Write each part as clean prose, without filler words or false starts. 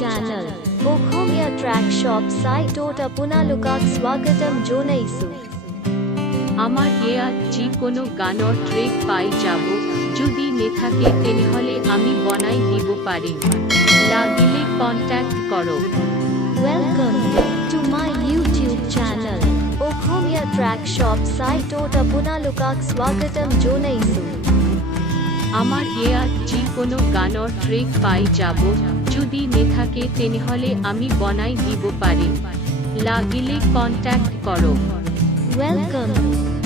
channel. Okhomia Track Shop Site আপোনালোকক স্বাগতম জনাইছো। আমার এয়াত যি কোনো গানৰ ট্ৰেক পাই যাব, যদি নেথাকে তেনেহলে আমি বনাই দিব পাৰিম, লাগিলে কন্টাক্ট করো। Welcome to my YouTube channel. Okhomia Track Shop Site আপোনালোকক স্বাগতম জনাইছো। আমার এয়াত যি কোনো গানৰ ট্ৰেক পাই যাব, যদি নেথাকে তেনেহলে আমি বনাই দিব পাৰিম, লাগিলে কন্টাক্ট করো। Welcome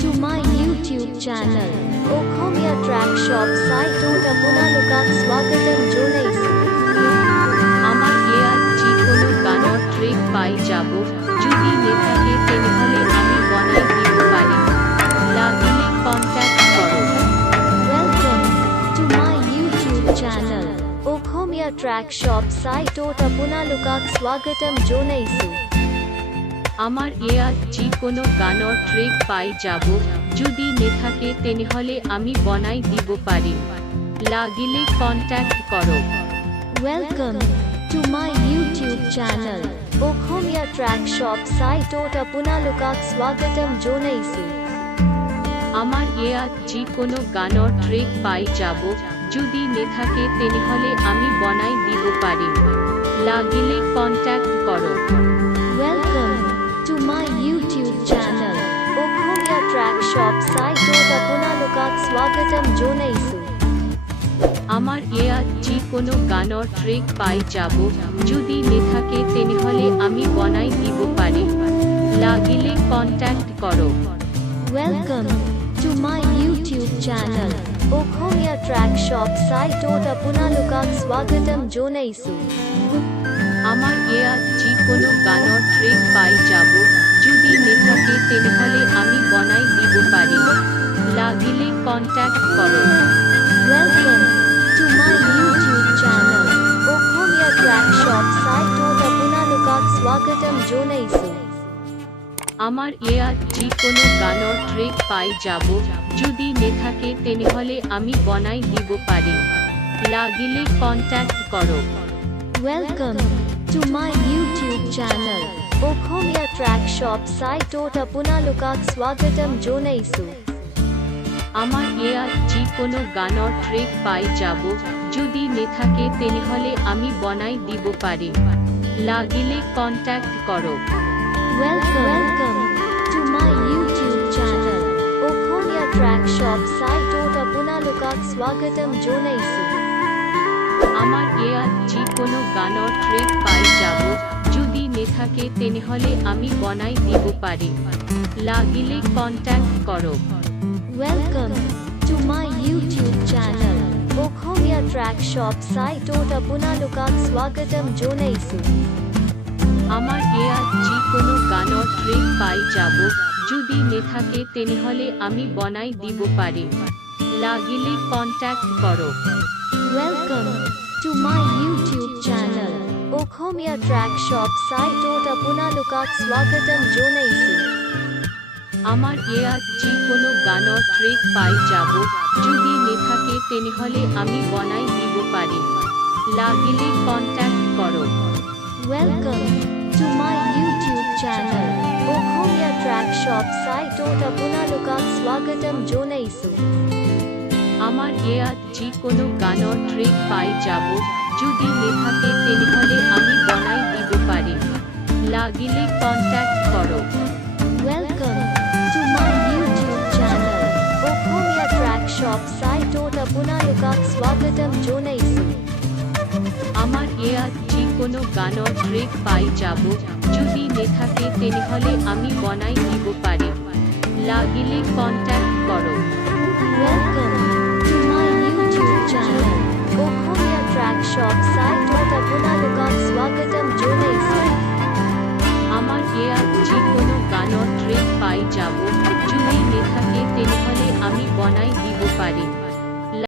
to my YouTube channel. Okhomia Track Shop Site আপোনালোকক স্বাগতম জনাইছো। আমার এয়াত যি কোনো গানৰ ট্ৰেক পাই যাব, যদি নেথাকে তেনেহলে আমি বনাই দিব পাৰিম, লাগিলে কন্টাক্ট করো। Welcome to my YouTube channel. Okhomia Track Shop Site আপোনালোকক স্বাগতম জনাইছো। আমার এয়াত যি কোনো গানৰ ট্ৰেক পাই যাব, যদি নেথাকে তেনেহলে আমি বনাই দিব পাৰিম, লাগিলে কন্টাক্ট করো। Welcome to my YouTube channel. Okhomia Track Shop Site আপোনালোকক স্বাগতম জনাইছো। আমার এয়াত যি কোনো গানৰ ট্ৰেক পাই যাব, যদি নেথাকে তেনেহলে আমি বনাই দিব পাৰিম, লাগিলে কন্টাক্ট করো। Welcome to my YouTube channel. Okhomia Track Shop Site আপোনালোকক স্বাগতম জনাইছো। আমার এয়াত যি কোনো গানৰ ট্ৰেক পাই যাব, যদি নেথাকে তেনেহলে আমি বনাই দিব পাৰিম, লাগিলে কন্টাক্ট করো। Welcome to my YouTube channel. Okhomia Track Shop Site আপোনালোকক স্বাগতম জনাইছো। আমার এয়াত যি কোনো গানৰ ট্ৰেক পাই যাব, যদি নেথাকে তেনেহলে আমি বনাই দিব পাৰিম, লাগিলে কন্টাক্ট করো। Welcome to my YouTube channel. Okhomia Track Shop Site আপোনালোকক স্বাগতম জনাইছো। আমার এয়াত যি কোনো গানৰ ট্ৰেক পাই যাব, যদি নেথাকে তেনেহলে আমি বনাই দিব পাৰিম, লাগিলে কন্টাক্ট করো। Welcome to my YouTube channel. Okhomia Track Shop Site আপোনালোকক স্বাগতম জনাইছো। আমার এয়াত যি কোনো গানৰ ট্ৰেক পাই যাব, যদি নেথাকে তেনেহলে আমি বনাই দিব পাৰিম, লাগিলে কন্টাক্ট করো। Welcome to my YouTube channel. Okhomia Track Shop Site আপোনালোকক স্বাগতম জনাইছো। আমার এয়াত যি কোনো গানৰ ট্ৰেক পাই যাব, যদি নেথাকে তেনেহলে আমি বনাই দিব পাৰিম, লাগিলে কন্টাক্ট করো। Welcome to my YouTube channel. Okhomia Track Shop Site আপোনালোকক স্বাগতম জনাইছো। আমার এয়াত যি কোনো গানৰ ট্ৰেক পাই যাব, যদি নেথাকে তেনেহলে আমি বনাই দিব পাৰিম, লাগিলে কন্টাক্ট করো। Welcome to my YouTube channel. Okhomia Track Shop Site আপোনালোকক স্বাগতম জনাইছো। আমার এয়াত যি কোনো গানৰ ট্ৰেক পাই যাব, যদি নেথাকে তেনেহলে আমি বনাই দিব পাৰিম, লাগিলে কন্টাক্ট করো। Welcome to my YouTube channel. Okhomia Track Shop Site আপোনালোকক স্বাগতম জনাইছো। আমার এয়াত যি কোনো গানৰ ট্ৰেক পাই যাব, যদি নেথাকে তেনেহলে আমি বনাই দিব পাৰিম, লাগিলে কন্টাক্ট করো। Welcome to my YouTube channel. Okhomia Track Shop Site আপোনালোকক স্বাগতম জনাইছো। আমার এয়াত যি কোনো গানৰ ট্ৰেক পাই যাব, যদি নেথাকে তেনেহলে আমি বনাই দিব পাৰিম, লাগিলে কন্টাক্ট করো। Welcome to my YouTube channel. Okhomia Track Shop Site আপোনালোকক স্বাগতম জনাইছো। আমার এয়াত যি কোনো গানৰ ট্ৰেক পাই যাব, যদি নেথাকে তেনেহলে আমি বনাই দিব পাৰিম,